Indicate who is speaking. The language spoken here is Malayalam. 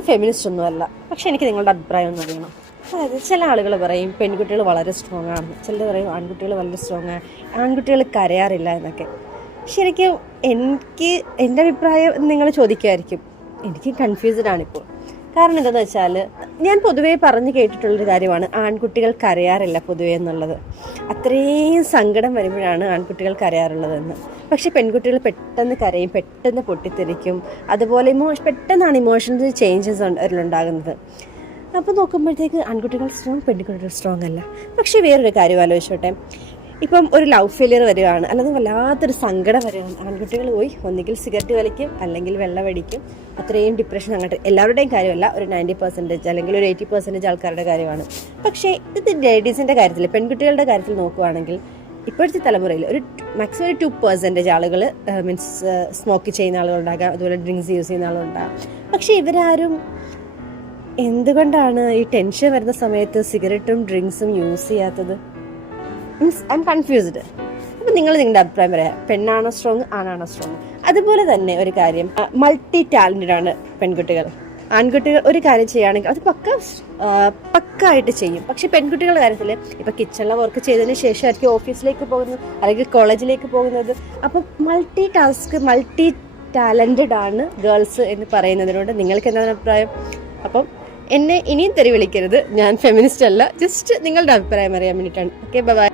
Speaker 1: ഫെമിനിസ്റ്റ് ഒന്നുമല്ല പക്ഷെ എനിക്ക് നിങ്ങളുടെ അഭിപ്രായം ഒന്ന് അറിയണം. അതായത് ചില ആളുകൾ പറയും പെൺകുട്ടികൾ വളരെ സ്ട്രോങ് ആണ്. ചിലർ പറയും ആൺകുട്ടികൾ വളരെ സ്ട്രോങ് ആണ്. ആൺകുട്ടികൾ കരയാറില്ല എന്നൊക്കെ. ശരിക്കും എനിക്ക് എന്റെ അഭിപ്രായം നിങ്ങൾ ചോദിക്കുമായിരിക്കും. എനിക്ക് കൺഫ്യൂസ്ഡ് ആണിപ്പോൾ. കാരണം എന്താണെന്ന് വെച്ചാൽ ഞാൻ പൊതുവേ പറഞ്ഞു കേട്ടിട്ടുള്ളൊരു കാര്യമാണ് ആൺകുട്ടികൾ കരയാറില്ല പൊതുവേ എന്നുള്ളത്. അത്രയും സങ്കടം വരുമ്പോഴാണ് ആൺകുട്ടികൾ കരയാറുള്ളതെന്ന്. പക്ഷേ പെൺകുട്ടികൾ പെട്ടെന്ന് കരയും പെട്ടെന്ന് പൊട്ടിത്തെറിക്കും അതുപോലെ ഇമോ പെട്ടെന്നാണ് ഇമോഷണൽ ചേഞ്ചസ് ഉണ്ടാകുന്നത് അപ്പോൾ നോക്കുമ്പോഴത്തേക്ക് ആൺകുട്ടികൾ സ്ട്രോങ് പെൺകുട്ടികൾ സ്ട്രോങ് അല്ല. പക്ഷേ വേറൊരു കാര്യം ആലോചിച്ചോട്ടെ. ഇപ്പം ഒരു ലവ് ഫെയിലിയർ വരികയാണ്. അല്ലെങ്കിൽ വല്ലാത്തൊരു സങ്കടം വരികയാണ്. ആൺകുട്ടികൾ പോയി ഒന്നുകിൽ സിഗരറ്റ് വലിക്കും അല്ലെങ്കിൽ വെള്ളം അടിക്കും. അത്രയും ഡിപ്രഷൻ അങ്ങോട്ട് എല്ലാവരുടെയും കാര്യമല്ല. ഒരു നയന്റി പെർസെന്റേജ് അല്ലെങ്കിൽ ഒരു എയ്റ്റി പെർസെന്റേജ് ആൾക്കാരുടെ കാര്യമാണ്. പക്ഷേ ഇത് ലേഡീസിന്റെ കാര്യത്തിൽ പെൺകുട്ടികളുടെ കാര്യത്തിൽ നോക്കുവാണെങ്കിൽ ഇപ്പോഴത്തെ തലമുറയിൽ ഒരു മാക്സിമം ഒരു ടു പെർസെന്റേജ് ആളുകൾ മീൻസ് സ്മോക്ക് ചെയ്യുന്ന ആളുകളുണ്ടാകാം. അതുപോലെ ഡ്രിങ്ക്സ് യൂസ് ചെയ്യുന്ന ആളുകളുണ്ടാകാം. പക്ഷേ ഇവരാരും എന്തുകൊണ്ടാണ് ഈ ടെൻഷൻ വരുന്ന സമയത്ത് സിഗരറ്റും ഡ്രിങ്ക്സും യൂസ് ചെയ്യാത്തത്? മീൻസ് ഐ എം കൺഫ്യൂസ്ഡ് അപ്പം നിങ്ങൾ നിങ്ങളുടെ അഭിപ്രായം പറയാം. പെണ്ണാണോ സ്ട്രോങ് ആണാണോ സ്ട്രോങ് അതുപോലെ തന്നെ ഒരു കാര്യം മൾട്ടി ടാലന്റഡ് ആണ് പെൺകുട്ടികൾ. ആൺകുട്ടികൾ ഒരു കാര്യം ചെയ്യുകയാണെങ്കിൽ അത് പക്ക പക്കായിട്ട് ചെയ്യും. പക്ഷെ പെൺകുട്ടികളുടെ കാര്യത്തിൽ ഇപ്പം കിച്ചണിലെ വർക്ക് ചെയ്തതിന് ശേഷമായിരിക്കും ഓഫീസിലേക്ക് പോകുന്നത് അല്ലെങ്കിൽ കോളേജിലേക്ക് പോകുന്നത്. അപ്പം മൾട്ടി ടാസ്ക് മൾട്ടി ടാലന്റഡ് ആണ് ഗേൾസ് എന്ന് പറയുന്നതിനോട് നിങ്ങൾക്ക് എന്താണ് അഭിപ്രായം? അപ്പം എന്നെ ഇനിയും തെറി വിളിക്കരുത്. ഞാൻ ഫെമിനിസ്റ്റ് അല്ല. ജസ്റ്റ് നിങ്ങളുടെ അഭിപ്രായം അറിയാൻ വേണ്ടിയിട്ടാണ്. Okay bye